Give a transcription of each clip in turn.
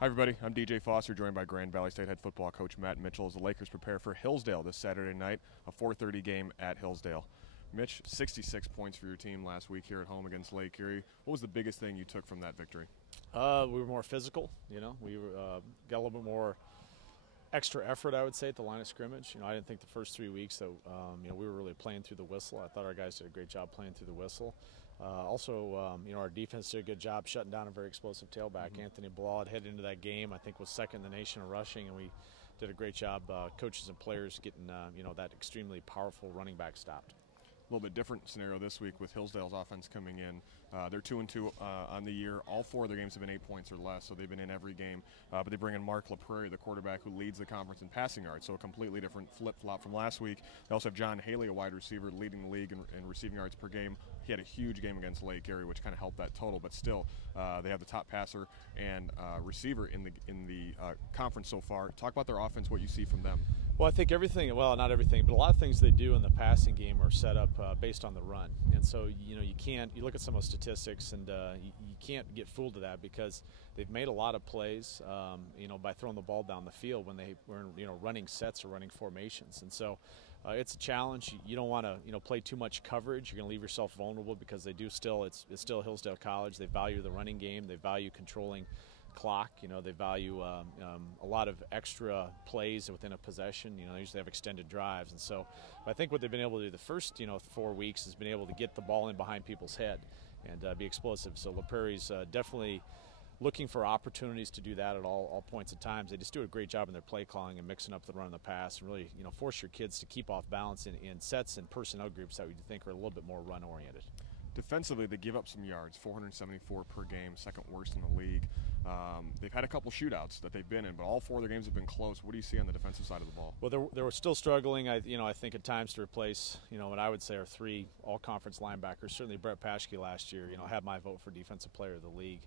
Hi everybody, I'm DJ Foster, joined by Grand Valley State head football coach Matt Mitchell as the Lakers prepare for Hillsdale this Saturday night, a 4:30 game at Hillsdale. Mitch, 66 points for your team last week here at home against Lake Erie. What was the biggest thing you took from that victory? We were more physical, we got a little bit more extra effort, I would say, at the line of scrimmage. I didn't think the first 3 weeks that, we were really playing through the whistle. I thought our guys did a great job playing through the whistle. Our defense did a good job shutting down a very explosive tailback. Anthony Blad headed into that game, I think was second in the nation in rushing, and we did a great job, coaches and players, getting, that extremely powerful running back stopped. A little bit different scenario this week with Hillsdale's offense coming in. They're 2-2 on the year. All four of their games have been 8 points or less, so they've been in every game. But they bring in Mark LaPrairie, the quarterback who leads the conference in passing yards, so a completely different flip-flop from last week. They also have John Haley, a wide receiver, leading the league in receiving yards per game. He had a huge game against Lake Erie, which kind of helped that total, but still, they have the top passer and receiver in the conference so far. Talk about their offense, what you see from them. Well, I think everything, well, not everything, but a lot of things they do in the passing game are set up based on the run. And so, you look at some of the statistics and you can't get fooled to that because they've made a lot of plays, by throwing the ball down the field when they were, running sets or running formations. And so it's a challenge. You don't want to, play too much coverage. You're going to leave yourself vulnerable because they do still, it's still Hillsdale College. They value the running game. They value controlling clock. They value a lot of extra plays within a possession. They usually have extended drives, and so I think what they've been able to do the first 4 weeks has been able to get the ball in behind people's head and be explosive. So LaPrairie's definitely looking for opportunities to do that at all points of times. They just do a great job in their play calling and mixing up the run and the pass, and really force your kids to keep off balance in sets and personnel groups that we think are a little bit more run oriented. Defensively, they give up some yards, 474 per game, second worst in the league. They've had a couple shootouts that they've been in, but all four of their games have been close. What do you see on the defensive side of the ball? Well, they were still struggling, I think, at times to replace, what I would say are three all-conference linebackers. Certainly Brett Paschke last year, had my vote for Defensive Player of the League,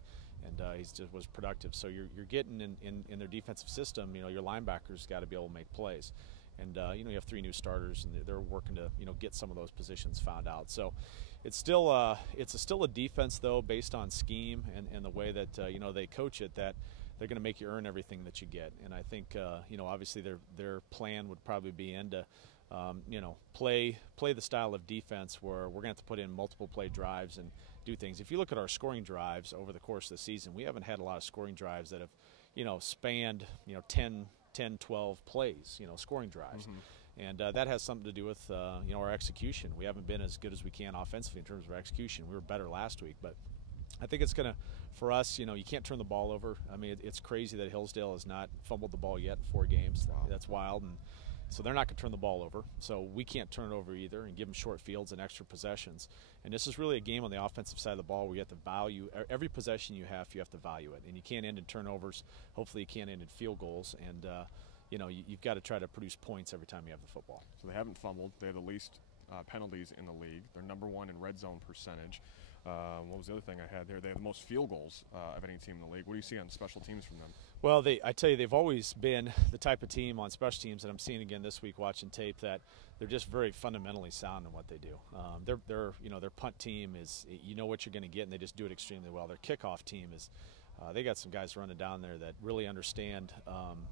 and he just was productive. So you're getting in their defensive system, your linebackers got to be able to make plays. And, you have three new starters, and they're working to, get some of those positions found out. So it's still a defense, though, based on scheme and the way that, they coach it, that they're going to make you earn everything that you get. And I think, obviously their plan would probably be to, play the style of defense where we're going to have to put in multiple play drives and do things. If you look at our scoring drives over the course of the season, we haven't had a lot of scoring drives that have, spanned, 10, 12 plays, scoring drives. And that has something to do with, our execution. We haven't been as good as we can offensively in terms of our execution. We were better last week, but I think it's going to, for us, you can't turn the ball over. I mean, it's crazy that Hillsdale has not fumbled the ball yet in 4 games. Wow. That's wild. And so they're not going to turn the ball over. So we can't turn it over either and give them short fields and extra possessions. And this is really a game on the offensive side of the ball where you have to value every possession you have to value it. And you can't end in turnovers. Hopefully you can't end in field goals. And, you've got to try to produce points every time you have the football. So they haven't fumbled. They have the least penalties in the league. They're number 1 in red zone percentage. What was the other thing I had there? They have the most field goals of any team in the league. What do you see on special teams from them? Well, I tell you, they've always been the type of team on special teams that I'm seeing again this week watching tape that they're just very fundamentally sound in what they do. Their punt team is, what you're going to get, and they just do it extremely well. Their kickoff team is, they got some guys running down there that really understand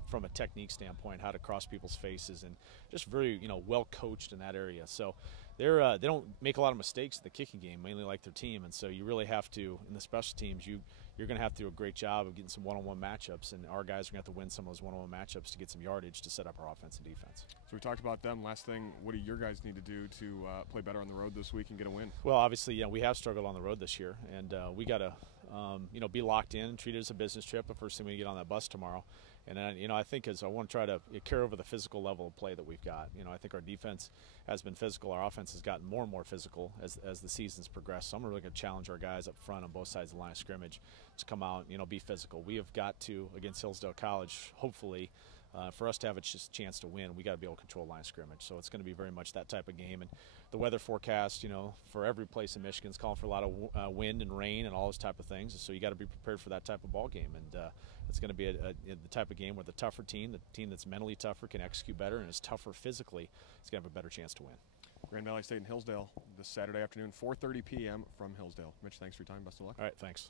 from a technique standpoint how to cross people's faces and just very, well coached in that area. So they don't make a lot of mistakes in the kicking game, mainly like their team. And so you really have to, in the special teams, you're going to have to do a great job of getting some one-on-one matchups, and our guys are going to have to win some of those one-on-one matchups to get some yardage to set up our offense and defense. So we talked about them. Last thing, what do your guys need to do to play better on the road this week and get a win? Well, obviously, we have struggled on the road this year, and we got to, be locked in, treat it as a business trip. The first thing we get on that bus tomorrow. And then, I think I want to try to carry over the physical level of play that we've got. I think our defense has been physical. Our offense has gotten more and more physical as the season's progressed. So I'm really going to challenge our guys up front on both sides of the line of scrimmage to come out, be physical. We have got to, against Hillsdale College, hopefully, for us to have a chance to win, we got to be able to control line of scrimmage. So it's going to be very much that type of game. And the weather forecast, for every place in Michigan is calling for a lot of wind and rain and all those type of things. So you got to be prepared for that type of ball game. And it's going to be the type of game where the tougher team, the team that's mentally tougher, can execute better and is tougher physically, is going to have a better chance to win. Grand Valley State and Hillsdale this Saturday afternoon, 4:30 p.m. from Hillsdale. Mitch, thanks for your time. Best of luck. All right, thanks.